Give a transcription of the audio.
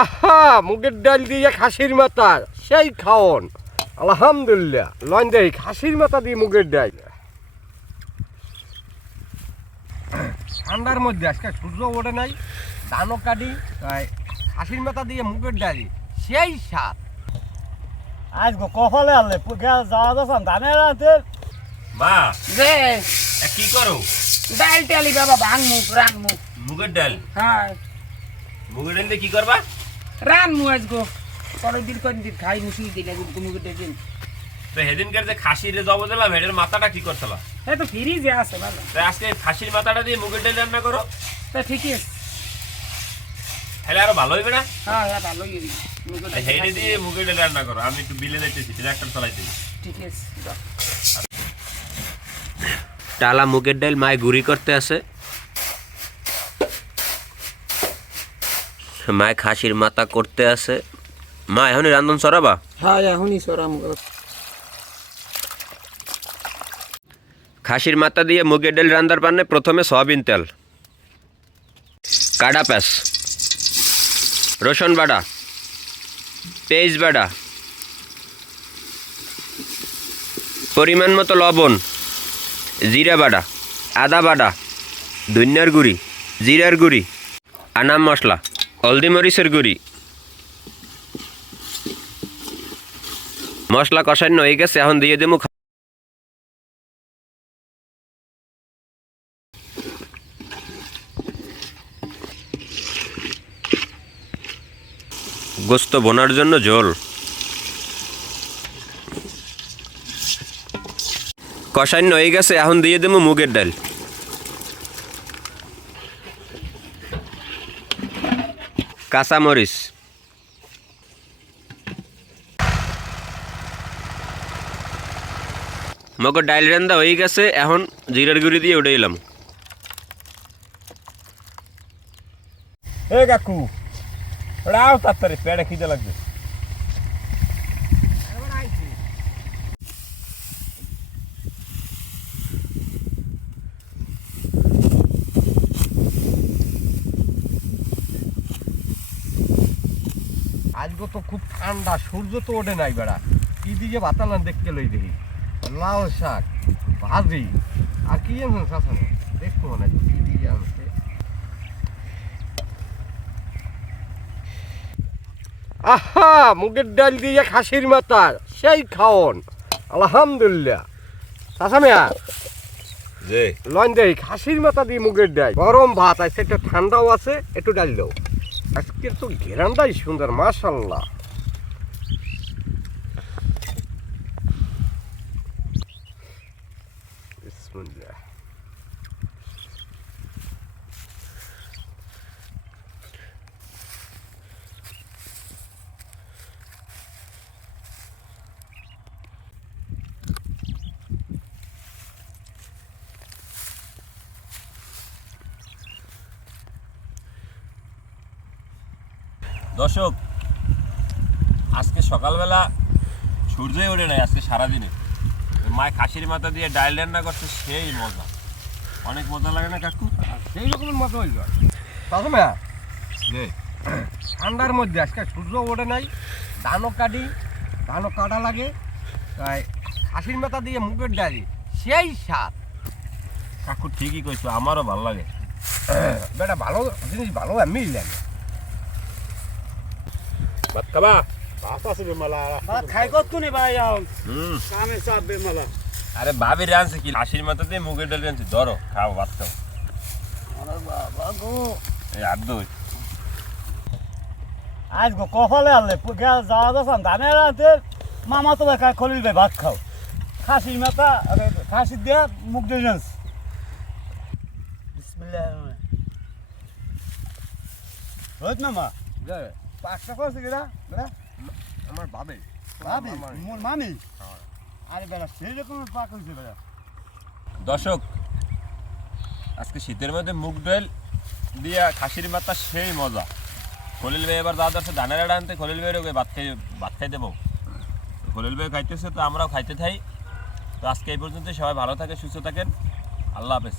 আহা মুগের ডাল দিয়ে খাসির মাথা সেই খাওন। আলহামদুলিল্লাহ লন দেই খাসির মাথা দিয়ে মুগের ডাল। ঠান্ডার মধ্যে আজকে সূর্য ওঠে নাই ধানও কাটি খাসির মাথা দিয়ে মুগের ডালি সেই স্বাদ। আজ গো কপালে আনলে যাওয়া যাচ্ছেন ধানের আনতে মা যে কি করো? ডাল টালি বাবা ভাঙ মুখ রান মুখ মুগের ডাল? হ্যাঁ। মুগের ডাল দিয়ে কি করবা? রান মু আজ গো পরের দিন কদিন দিন খাই মুসি দিলে মুখে দেখেন তো যে খাসির জব দিলাম মাথাটা কি করছিলা? হ্যাঁ তো ফ্রিজে আছে ভালো। তাই আজকে খাসির মাথাটা দিয়ে মুগের ডাল রান্না করো। তা ঠিকই আছে। তাহলে আরও ভালো হইবে না? হ্যাঁ হ্যাঁ ভালোই হইবে। খাইতে। দিয়ে মুগের ডাল রান্না করো। আমি একটু বিলে যাইতেছি ট্রাক্টর চালাইতেছি। ঠিকই আছে যাও। টালা মুগের ডাল মায় গুড়ি করতে আছে। মায় খাসির মাথা করতে আছে। মা এখনই রান্ধন সরাবা? হ্যাঁ এখনই সরা মুখ খাসির মাথা দিয়ে মুগের ডাল রান্নার পান্নে প্রথমে সয়াবিন তেল কাডা প্যাস রসুন বাটা পেঁয়াজ বাটা পরিমাণ মতো লবণ জিরা বাটা আদা বাটা ধনিয়ার গুঁড়ি জিরার গুঁড়ি আনাম মশলা। হলদি মরিচের গুঁড়ি। মশলা কষানো হয়ে গেছে, এখন দিয়ে দেবো গোস্ত বোনার জন্য জল কষান্য হয়ে গেছে, এখন দিয়ে দেবো মুগের ডাল। কাঁচামরিচ। মগ ডাইল রান্দা হয়ে গেছে, এখন জিরার গুঁড়ি দিয়ে উঠে এলাম। এ কাকু, রাও তাড়াতাড়ি পেড়ে খিদে লাগবে আজকে তো খুব ঠান্ডা সূর্য তো ওঠে নাই বেড়া। কি দিকে বাতালান দেখতে লই দেখি। লাউ শাক ভাজি। আর কি জানেন শাসানো দেখব না কি দিকে আনছে। আহা মুগের ডাল দিয়ে খাসির মাথা সেই খাওন। আলহামদুলিল্লাহ। চাষামিয়া যে লন দেই খাসির মাথা দিয়ে মুগের ডাল। গরম ভাত আছে একটু ঠান্ডাও আছে একটু ডাল দাও। আজকে তো ঘেরানটাই সুন্দর মাশাল্লাহ। বিসমিল্লাহ। দর্শক আজকে সকালবেলা সূর্যই ওঠে নাই আজকে সারাদিনে। মায় খাসির মাথা দিয়ে ডাল রান্না করছে সেই মজা। অনেক মজা লাগে না কাকু? সেই রকমের মজা হইল। যে ঠান্ডার মধ্যে আজকে সূর্য ওঠে নাই ধানও কাটি ধানও কাটা লাগে তাই খাসির মাথা দিয়ে মুগের ডালি সেই স্বাদ। কাকু ঠিকই কইছো আমারও ভালো লাগে। বেটা ভালো জিনিস ভালো আমি লাগে। ভাত খাবা? খাই কত নি ভাই আও হুম। কামে চাপ বেমালা। আরে ভাবি রাঁধছে কি? খাসির মাথা দিয়ে মুগের ডাল রাঁধছি ধরো খাও ভাত খাও। আরে বাবা গো। এই আর দই আজ গো কপালে আনলে যাওয়া যাচ্ছেন ধানের আনতে মামা তো খাই খলিল ভাই ভাত খাও। খাসি মাথা আরে খাসি দিয়ে মুখ দিয়ে বিসমিল্লাহ রোজ মামা? যে পাঁচটা করছে বেটা আমার বাবে আমার- মোর মামি? আরে বেটা সেই রকমের পাক হয়েছে বেটা দর্শক আজকে শীতের মধ্যে মুগ ডাল দিয়া খাসির মাথা সেই মজা। খলিল ভাই এবার দাদা আছে ধানের আড়া আনতে খলিল ভাইয়ের ওকে ভাত খাই ভাত খাই দেবো খলিল ভাই খাইতেছে তো আমরাও খাইতে থাই। তো আজকে এই পর্যন্ত সবাই ভালো থাকে সুস্থ থাকেন। আল্লাহ হাফেজ।